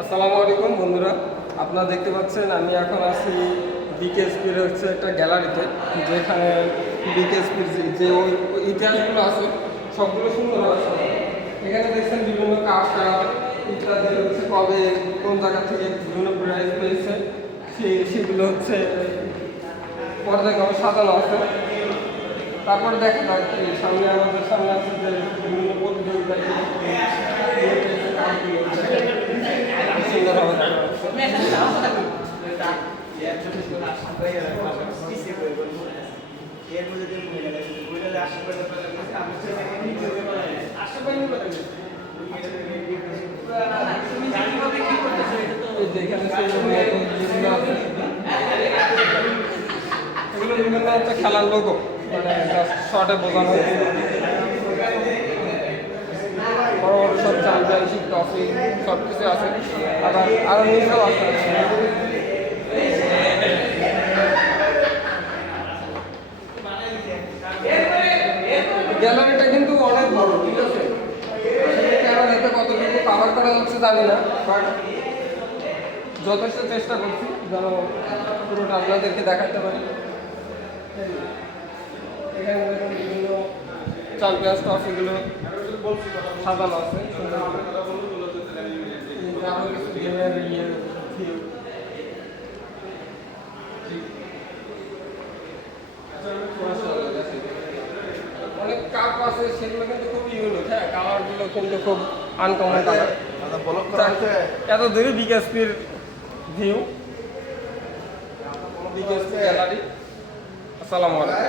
আসসালামু আলাইকুম বন্ধুরা, আপনারা দেখতে পাচ্ছেন আমি এখন আছি বিকেএসপির হচ্ছে একটা গ্যালারিতে, যেখানে বিকেএসপির যে ওই ইতিহাসগুলো আছে সবগুলো সুন্দর আছে। এখানে দেখছেন বিভিন্ন কাপটা ইত্যাদি হচ্ছে কবে কোন জায়গা থেকে বিভিন্ন প্রাইজ পেয়েছে সেগুলো হচ্ছে পর্যায়ক্রমে সাজানো আছে। তারপরে দেখা যাক সামনে আমাদের সামনে আছে যে বিভিন্ন প্রতিযোগিতা সুন্দর হবে। এগুলো বিভিন্ন হচ্ছে খেলার লোগো, মানে শর্টে বোঝানো হয়েছে। বড় বড় সব চ্যাম্পিয়নশিপ ট্রফি সব কিছু আছে, আবার আরও নিজেও আছে। গ্যালারিটা কিন্তু অনেক বড়, ঠিক আছে। ক্যামেরাতে কতটুকু কাভার করা যাচ্ছে জানি না, বাট যথেষ্ট চেষ্টা করছি যেন পুরোটা আপনাদেরকে দেখাতে পারি। এখানে দেখুন বিভিন্ন চ্যাম্পিয়ন্স ট্রফিগুলো সাজানো আছে। আরও কিছু গেমের অনেক কাপ আছে, সেগুলো কিন্তু খুব ইউনিক। হ্যাঁ, কালারগুলো কিন্তু খুব আনকমন কালার। এত দূরে বিকেএসপির ভিউ, বিকেএসপি গ্যালারি। আসসালামু আলাইকুম।